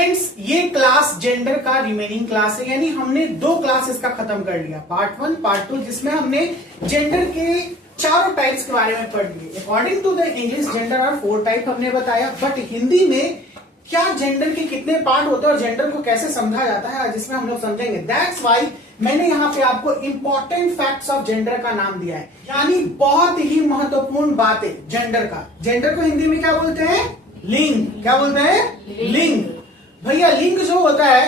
Friends ये class gender का remaining class है, यानी हमने 2 क्लास इसका खत्म कर लिया, पार्ट 1 पार्ट 2, जिसमें हमने जेंडर के चारों टाइप्स के बारे में पढ़ लिए। According to the English gender are 4 type हमने बताया, बट हिंदी में क्या जेंडर के कितने पार्ट होते हैं और जेंडर को कैसे समझा जाता है आज इसमें हम लोग समझेंगे। दैट्स वाई मैंने यहाँ पे आपको इंपॉर्टेंट फैक्ट्स ऑफ जेंडर का नाम दिया है, यानी बहुत ही महत्वपूर्ण बातें जेंडर का। जेंडर को हिंदी में क्या बोलते हैं? लिंग। क्या बोलते हैं? लिंग। भैया लिंग जो होता है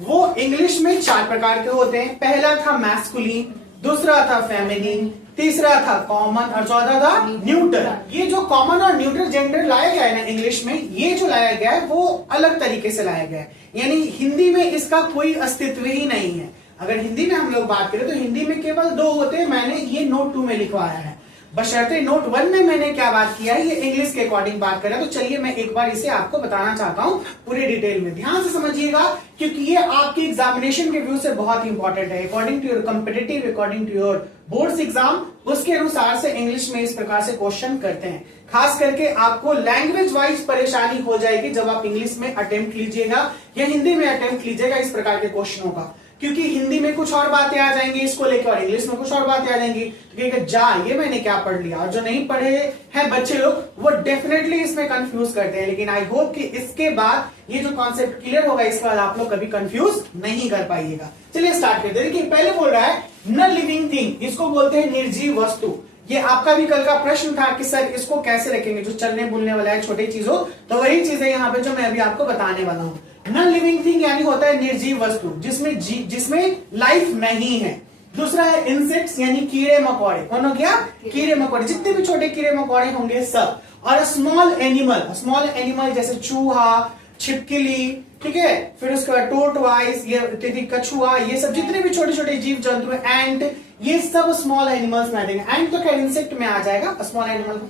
वो इंग्लिश में 4 प्रकार के होते हैं। पहला था मैस्कुलिन, दूसरा था फेमिनिन, तीसरा था कॉमन और चौथा था न्यूट्रल। ये जो कॉमन और न्यूट्रल जेंडर लाया गया है ना इंग्लिश में, ये जो लाया गया है वो अलग तरीके से लाया गया है, यानी हिंदी में इसका कोई अस्तित्व ही नहीं है। अगर हिंदी में हम लोग बात करें तो हिंदी में केवल 2 होते हैं, मैंने ये नोट 2 में लिखवाया है, बशर्ते नोट 1 में मैंने क्या बात किया है ये इंग्लिश के अकॉर्डिंग बात करें। तो चलिए मैं एक बार इसे आपको बताना चाहता हूं पूरे डिटेल में, ध्यान से समझिएगा क्योंकि ये आपके एग्जामिनेशन के व्यू से बहुत इंपॉर्टेंट है। According to your competitive, according to your boards exam, उसके अनुसार से इंग्लिश में इस प्रकार से क्वेश्चन करते हैं। खास करके आपको लैंग्वेज वाइज परेशानी हो जाएगी जब आप इंग्लिश में अटेम्प्ट लीजिएगा या हिंदी में अटेम्प्ट लीजिएगा इस प्रकार के क्वेश्चनों का, क्योंकि हिंदी में कुछ और बातें आ जाएंगी इसको लेकर और इंग्लिश में कुछ और बातें आ जाएंगी, तो कहेगा जा ये मैंने क्या पढ़ लिया। और जो नहीं पढ़े हैं बच्चे लोग वो डेफिनेटली इसमें कंफ्यूज करते हैं, लेकिन आई होप कि इसके बाद ये जो कॉन्सेप्ट क्लियर होगा इसके बाद आप लोग कभी कंफ्यूज नहीं कर पाइएगा। चलिए स्टार्ट करते हैं। देखिए पहले बोल रहा है नॉन लिविंग थिंग, इसको बोलते हैं निर्जीव वस्तु। ये आपका भी कल का प्रश्न था कि सर इसको कैसे रखेंगे, जो चलने बोलने वाला है छोटी चीज हो, तो वही चीजें यहाँ पे जो मैं अभी आपको बताने वाला हूँ। नॉन लिविंग थिंग यानी होता है निर्जीव वस्तु जिसमें लाइफ नहीं है। दूसरा है इंसेक्ट्स यानी कीड़े मकोड़े। कौन हो गया? कीड़े मकोड़े, जितने भी छोटे कीड़े मकोड़े होंगे सब। और स्मॉल एनिमल जैसे चूहा, छिपकली, ठीक है, फिर उसके बाद टोर्टवाइस, ये कछुआ, ये सब जितने भी छोटे छोटे जीव जंतु है, एंट, ये सब स्मॉल एनिमल्स में आ जाएंगे। एंट तो खैर इंसेक्ट में आ जाएगा, स्मॉल एनिमल,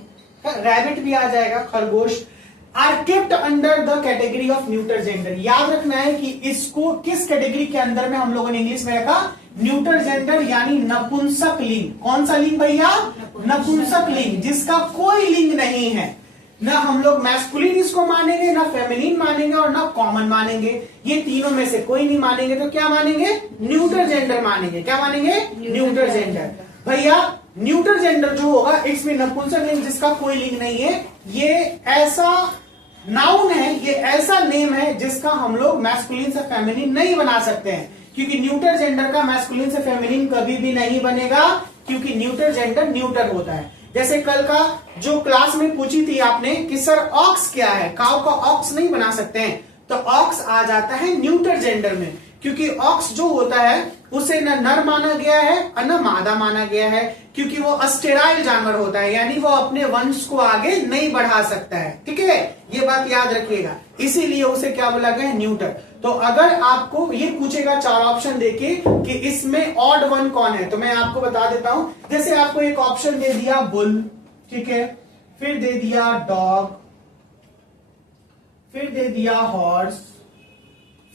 रैबिट भी आ जाएगा, खरगोश, are kept under the category of neutral gender. याद रखना है कि इसको किस कैटेगरी के अंदर में हम लोगों ने इंग्लिश में रखा? न्यूट्रल जेंडर यानी नपुंसक लिंग। कौन सा लिंग भैया? नपुंसक लिंग, जिसका कोई लिंग नहीं है। ना हम लोग मैस्कुलिन इसको मानेंगे, ना फेमिनिन मानेंगे और ना कॉमन मानेंगे। ये तीनों में से कोई नहीं मानेंगे तो क्या मानेंगे? न्यूट्रल जेंडर मानेंगे। क्या मानेंगे? Neutral gender. भैया न्यूट्रल जेंडर जो होगा इसमें नपुंसक लिंग जिसका कोई लिंग नहीं है, ये ऐसा नाउन है, ये ऐसा नेम है जिसका हम लोग मैस्कुलिन से फेमिनिन नहीं बना सकते हैं, क्योंकि न्यूट्रल जेंडर का मैस्कुलिन से फेमिनिन कभी भी नहीं बनेगा, क्योंकि न्यूट्रल जेंडर न्यूट्रल होता है। जैसे कल का जो क्लास में पूछी थी आपने कि सर ऑक्स क्या है, काउ का ऑक्स नहीं बना सकते हैं, तो ऑक्स आ जाता है न्यूट्रल जेंडर में, क्योंकि ऑक्स जो होता है उसे न नर माना गया है और न मादा माना गया है, क्योंकि वो अस्टेराइल जानवर होता है, यानी वो अपने वंश को आगे नहीं बढ़ा सकता है। ठीक है, ये बात याद रखिएगा, इसीलिए उसे क्या बोला गया है? न्यूट्रल। तो अगर आपको ये पूछेगा 4 ऑप्शन देके कि इसमें ऑड वन कौन है, तो मैं आपको बता देता हूं। जैसे आपको एक ऑप्शन दे दिया बुल, ठीक है, फिर दे दिया डॉग, फिर दे दिया हॉर्स,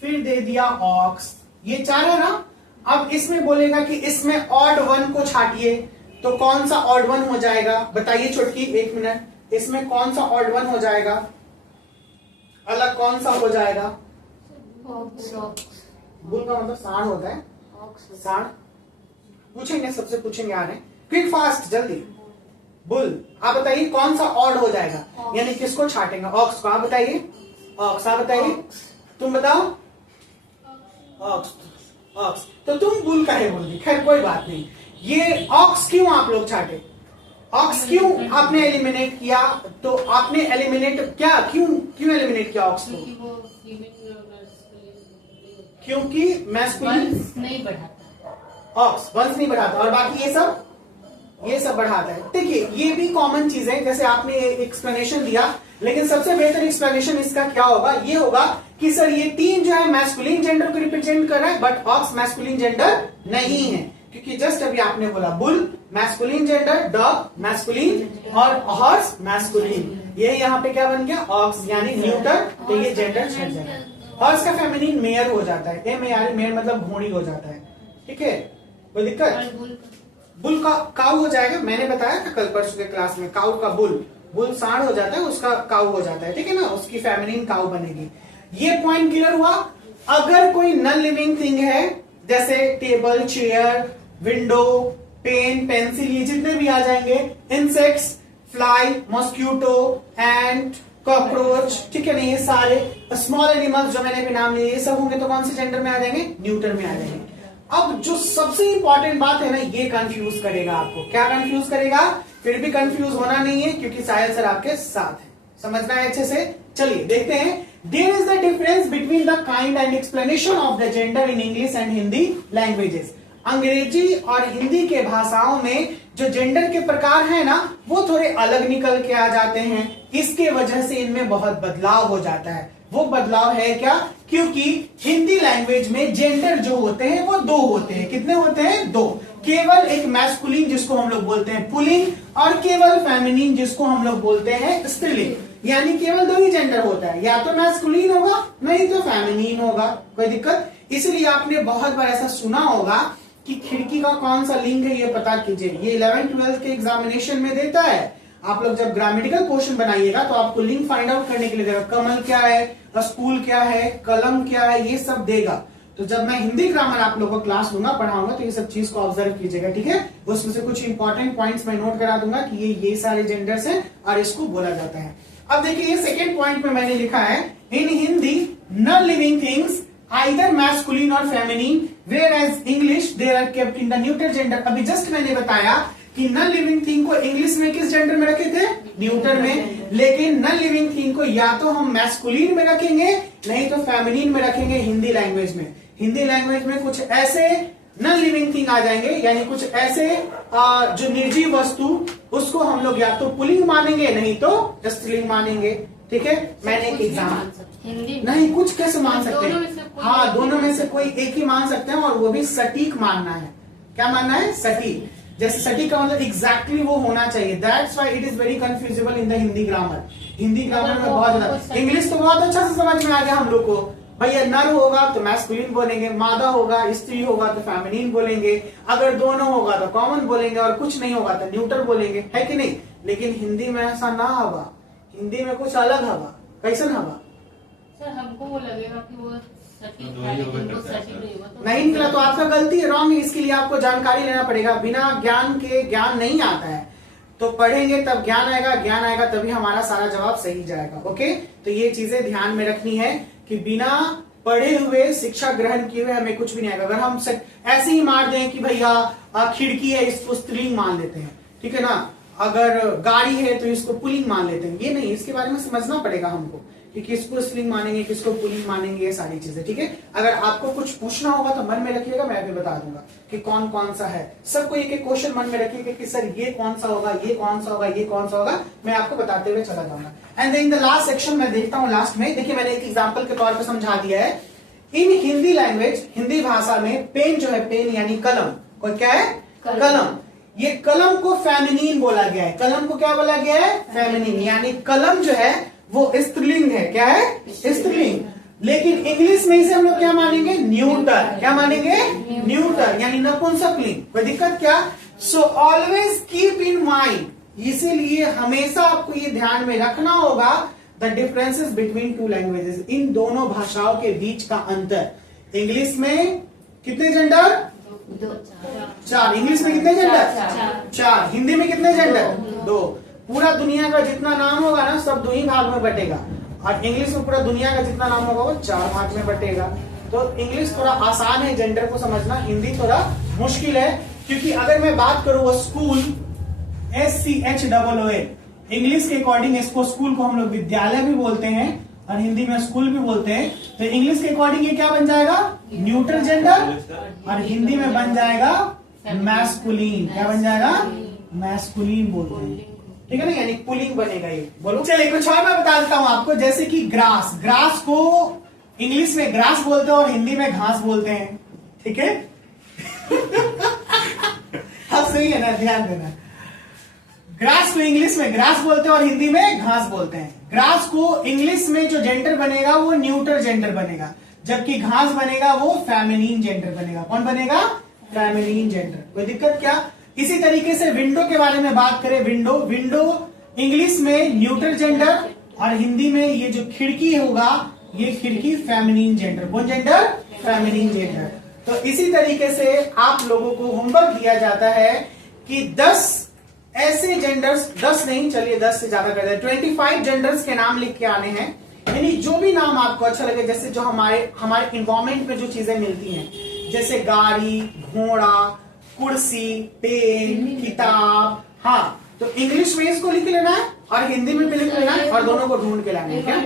फिर दे दिया ऑक्स, ये 4 है ना। अब इसमें बोलेगा कि इसमें ऑड वन को छाटिए, तो कौन सा ऑड वन हो जाएगा? बताइए छोटकी, 1 मिनट, इसमें कौन सा ऑड वन हो जाएगा? अलग कौन सा हो जाएगा? बुल का मतलब सांड होता है, सांड। पूछेंगे, सबसे पूछेंगे आ रहे हैं, क्विक फास्ट जल्दी। बुल, आप बताइए कौन सा ऑड हो जाएगा, यानी किसको छाटेंगे? ऑक्स को। आप बताइए, ऑक्स। आप बताइए, तुम बताओ। Ox, ox. तो तुम बुल का है बोल दी, खैर कोई बात नहीं। ये ऑक्स क्यों आप लोग छाटे? ऑक्स क्यों आपने एलिमिनेट किया? तो आपने एलिमिनेट क्यों एलिमिनेट किया ऑक्स को? क्योंकि मैस्कुलिन नहीं बढ़ाता, ऑक्स वंश नहीं बढ़ाता, और बाकी ये सब बढ़ाता है। देखिए ये भी कॉमन चीज है, जैसे आपने एक्सप्लेनेशन दिया, लेकिन सबसे बेहतर एक्सप्लेनेशन इसका क्या होगा? ये होगा कि सर ये 3 जो है मैस्कुलिन जेंडर को रिप्रेजेंट कर रहा है, बट ऑक्स मैस्कुलिन जेंडर नहीं है, क्योंकि जस्ट अभी आपने बोला bull masculine gender, dog masculine और हॉर्स मैस्कुलिन, ये यहाँ पे क्या बन गया? ऑक्स यानी न्यूट्रल, तो ये जेंडर छट जाएगा। हॉर्स का फेमिनिन मेयर हो जाता है, मेयर मतलब घोड़ी हो जाता है। ठीक है, कोई दिक्कत? बुल का काऊ हो जाएगा, मैंने बताया था कल परसों के क्लास में, काऊ का बुल, बुल सांड हो जाता है, उसका काऊ हो जाता है, ठीक है ना, उसकी फेमिनिन काऊ बनेगी। ये पॉइंट क्लियर हुआ। अगर कोई नॉन लिविंग थिंग है जैसे table, chair, window, pen, pencil, ये जितने भी आ जाएंगे, insects, fly, mosquito, and cockroach, ठीक है ना, ये सारे स्मॉल एनिमल्स जो मैंने भी नाम लिए, ये सब होंगे तो कौन से जेंडर में आ जाएंगे? न्यूटर में आ जाएंगे। अब जो सबसे इंपॉर्टेंट बात है ना, ये कंफ्यूज करेगा आपको। क्या कंफ्यूज करेगा? फिर भी कंफ्यूज होना नहीं है क्योंकि साहिल सर आपके साथ है, समझना है अच्छे से। चलिए देखते हैं। There is the difference between the kind and explanation of the gender in English and Hindi languages. Angrezi और हिंदी के भाषाओं में जो जेंडर के प्रकार है ना, वो थोड़े अलग निकल के आ जाते हैं। इसके वजह से इनमें बहुत बदलाव हो जाता है। वो बदलाव है क्या? क्योंकि हिंदी लैंग्वेज में जेंडर जो होते हैं वो दो होते हैं। कितने होते हैं? दो। केवल एक मैस्कुलिन जिसको हम लोग बोलते हैं पुलिंग, और केवल फेमिनिन जिसको हम लोग बोलते हैं स्त्रीलिंग। यानी केवल दो ही जेंडर होता है, या तो मैस्कुलिन होगा नहीं तो फेमिनिन होगा। कोई दिक्कत? इसलिए आपने बहुत बार ऐसा सुना होगा कि खिड़की का कौन सा लिंग है ये पता कीजिए। ये 11th-12th के एग्जामिनेशन में देता है। आप लोग जब ग्रामेटिकल क्वेश्चन बनाइएगा तो आपको लिंग फाइंड आउट करने के लिए देगा। कमल क्या है, स्कूल क्या है, कलम क्या है, ये सब देगा। तो जब मैं हिंदी ग्रामर आप लोगों को क्लास लूंगा, पढ़ाऊंगा, तो ये सब चीज को ऑब्जर्व कीजिएगा, ठीक है। उसमें से कुछ इंपॉर्टेंट पॉइंट्स मैं नोट करा दूंगा कि ये सारे जेंडर्स हैं और इसको बोला जाता है। अब देखिए, ये सेकेंड पॉइंट में मैंने लिखा है, in Hindi non living things either masculine or feminine, whereas English they are kept in the neuter gender। अभी जस्ट मैंने बताया कि नॉन लिविंग थिंग को इंग्लिश में किस जेंडर में रखे थे? न्यूटर में। लेकिन नॉन लिविंग थिंग को या तो हम मैस्कुलिन में रखेंगे नहीं तो फेमिनिन में रखेंगे हिंदी लैंग्वेज में। हिंदी लैंग्वेज में कुछ ऐसे नॉन लिविंग थिंग आ जाएंगे, यानी कुछ ऐसे जो निर्जीव वस्तु, उसको हम लोग या तो पुलिंग मानेंगे नहीं तो स्त्रीलिंग मानेंगे, ठीक है। मैंने एक एग्जाम हिंदी नहीं, कुछ कैसे मान सकते दोनों में हैं? से कोई हाँ, दोनों में से कोई एक ही मान सकते हैं, और वो भी सटीक मानना है। क्या मानना है? सटीक। जैसे सटीक का मतलब एग्जैक्टली वो होना चाहिए। That's why it is very confusable in the Hindi grammar. Hindi grammar में बहुत ज्यादा, इंग्लिश तो बहुत अच्छा से समझ में आ गया हम लोग को। भैया नर होगा तो मैस्कुलिन बोलेंगे, मादा होगा, स्त्री होगा तो फेमिनिन बोलेंगे, अगर दोनों होगा तो कॉमन बोलेंगे, और कुछ नहीं होगा तो न्यूट्रल बोलेंगे, है कि नहीं। लेकिन हिंदी में ऐसा ना हवा, हिंदी में कुछ अलग हवा। कैसन हवा? सर हमको वो लगेगा कि वो सटीक है, लेकिन वो सटीक नहीं होगा तो नहीं निकला तो आपका गलती है, रॉन्ग है। इसके लिए आपको जानकारी लेना पड़ेगा। बिना ज्ञान के ज्ञान नहीं आता है, तो पढ़ेंगे तब ज्ञान आएगा, ज्ञान आएगा तभी हमारा सारा जवाब सही जाएगा। ओके, तो ये चीजें ध्यान में रखनी है कि बिना पढ़े हुए, शिक्षा ग्रहण किए हुए हमें कुछ भी नहीं आएगा। अगर हम ऐसे ही मार दें कि भैया खिड़की है, इसको स्त्रीलिंग मान लेते हैं, ठीक है ना, अगर गाड़ी है तो इसको पुलिंग मान लेते हैं, ये नहीं। इसके बारे में समझना पड़ेगा हमको कि किसको स्त्रीलिंग मानेंगे, किसको पुलिंग मानेंगे, ये सारी चीजें, ठीक है। अगर आपको कुछ पूछना होगा तो मन में रखिएगा, मैं अभी बता दूंगा कि कौन कौन सा है। सबको एक एक क्वेश्चन मन में रखिएगा कि सर ये कौन सा होगा, ये कौन सा होगा, ये कौन सा होगा, मैं आपको बताते हुए चला जाऊंगा। And in the last section मैं देखता हूँ, लास्ट में देखिए मैंने एक एग्जाम्पल के तौर पर समझा दिया है। इन हिंदी लैंग्वेज, हिंदी भाषा में पेन जो है, पेन यानी कलम, को क्या है? कलम। ये कलम को फेमिनिन बोला गया है। कलम को क्या बोला गया है? फेमिनिन। यानी कलम जो है वो स्त्रीलिंग है। क्या है? स्त्रीलिंग। लेकिन इंग्लिश में इसे हम लोग क्या मानेंगे? न्यूटर। क्या मानेंगे? न्यूटर, यानी नपुंसकलिंग। कोई दिक्कत क्या? So always keep in mind, इसीलिए हमेशा आपको ये ध्यान में रखना होगा the differences between two languages, इन दोनों भाषाओं के बीच का अंतर। इंग्लिश में कितने जेंडर? 4। इंग्लिश में कितने जेंडर? 4। हिंदी में कितने जेंडर? 2। पूरा दुनिया का जितना नाम होगा ना, सब 2 ही भाग में बटेगा, और इंग्लिश में पूरा दुनिया का जितना नाम होगा वो 4 भाग में बटेगा। तो इंग्लिश थोड़ा आसान है जेंडर को समझना, हिंदी थोड़ा मुश्किल है। क्योंकि अगर मैं बात करूं वो स्कूल, SCHOOL, इंग्लिश के अकॉर्डिंग इसको, स्कूल को हम लोग विद्यालय भी बोलते हैं और हिंदी में स्कूल भी बोलते हैं। तो इंग्लिश के अकॉर्डिंग ये क्या बन जाएगा? न्यूट्रल जेंडर, और हिंदी में बन जाएगा मैस्कुलिन। क्या बन जाएगा? मैस्कुलिन बोलते हैं, ठीक है ना, यानी पुलिंग बनेगा ये। बोलो चलिए कुछ और मैं बता देता हूं आपको, जैसे कि ग्रास, ग्रास को इंग्लिश में ग्रास बोलते हैं और हिंदी में घास बोलते हैं, ठीक है। अब सही है ना, ध्यान देना। ग्रास को इंग्लिश में ग्रास बोलते हैं और हिंदी में घास बोलते हैं। ग्रास को इंग्लिश में जो जेंडर बनेगा वो न्यूट्रल जेंडर बनेगा, जबकि घास बनेगा वो फेमिनिन जेंडर बनेगा। कौन बनेगा? Feminine gender. कोई दिक्कत क्या? इसी तरीके से विंडो के बारे में बात करें, विंडो, विंडो इंग्लिश में न्यूट्रल जेंडर और हिंदी में ये जो खिड़की होगा ये खिड़की फेमिनिन जेंडर, कौन जेंडर? Feminine gender. तो इसी तरीके से आप लोगों को होमवर्क दिया जाता है कि 10 ऐसे जेंडर्स, 10 नहीं, चलिए 10 से ज्यादा कर दें, 25 जेंडर्स के नाम लिख के आने हैं। यानी जो भी नाम आपको अच्छा लगे, जैसे जो हमारे इन्वायरमेंट में जो चीजें मिलती हैं, जैसे गाड़ी, घोड़ा, कुर्सी, पेन, किताब, हाँ, तो इंग्लिश में इसको लिख लेना है और हिंदी में भी लिख लेना है और दोनों को ढूंढ के लाना है। क्या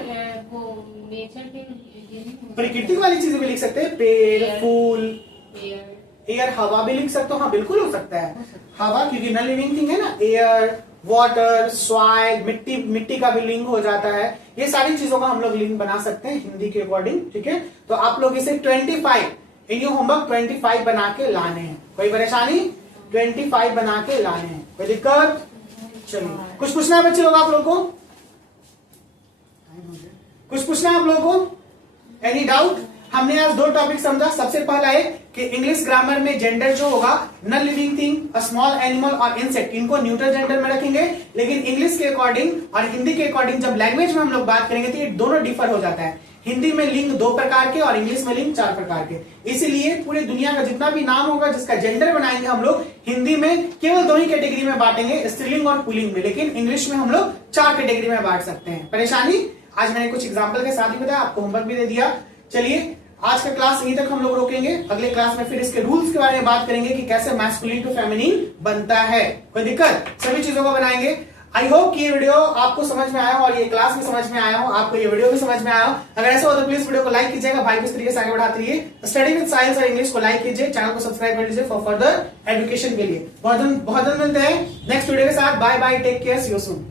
प्रकृति वाली चीजें भी लिख सकते हैं, पेड़, फूल, एयर, हवा भी लिख सकते हो। हाँ बिल्कुल हो सकता है हवा, क्योंकि नॉन लिविंग थिंग है ना। एयर, वाटर, सॉइल, मिट्टी का भी लिंक हो जाता है। ये सारी चीजों का हम लोग लिंक बना सकते हैं हिंदी के अकॉर्डिंग, ठीक है। तो आप लोग इसे 25 इन योर होमवर्क 25 बना के लाने हैं। कोई परेशानी? 25 बना के लाने हैं, कोई दिक्कत? चलिए, कुछ पूछना है बच्चे लोग आप लोग को? कुछ पूछना है आप लोगों को? Any doubt? हमने आज 2 टॉपिक समझा। सबसे पहला है कि इंग्लिश ग्रामर में जेंडर जो होगा, non living thing, a small animal और इंसेक्ट, इनको न्यूट्रल जेंडर में रखेंगे। लेकिन इंग्लिश के अकॉर्डिंग और हिंदी के अकॉर्डिंग जब लैंग्वेज में हम लोग बात करेंगे तो ये दोनों डिफर हो जाता है। हिंदी में लिंग 2 प्रकार के और इंग्लिश में लिंग 4 प्रकार के। इसीलिए पूरी दुनिया का जितना भी नाम होगा जिसका जेंडर बनाएंगे हम लोग, हिंदी में केवल 2 ही कैटेगरी में बांटेंगे, स्त्रीलिंग और पुल्लिंग में। लेकिन इंग्लिश में हम लोग 4 कैटेगरी में बांट सकते हैं। परेशानी? आज मैंने कुछ एग्जाम्पल के साथ ही बताया, आपको होमवर्क भी दे दिया। चलिए, आज का क्लास यहीं तक हम लोग रोकेंगे। अगले क्लास में फिर इसके रूल्स के बारे में बात करेंगे कि कैसे मैस्कुलिन टू फेमिनिन बनता है। कोई दिक्कत? सभी चीजों को बनाएंगे। आई होप कि ये वीडियो आपको समझ में आया हो और ये क्लास भी समझ में आया हो, आपको ये वीडियो भी समझ में आया हो। अगर ऐसा हो तो प्लीज वीडियो को लाइक कीजिएगा, भाई को इस तरीके से आगे बढ़ाते रहिए। स्टडी विद साइंस और इंग्लिश को लाइक कीजिए, चैनल को सब्सक्राइब कर लीजिए फॉर फर्दर एजुकेशन के लिए। बहुत जल्द मिलते हैं नेक्स्ट वीडियो के साथ। Bye bye, take care, see you soon.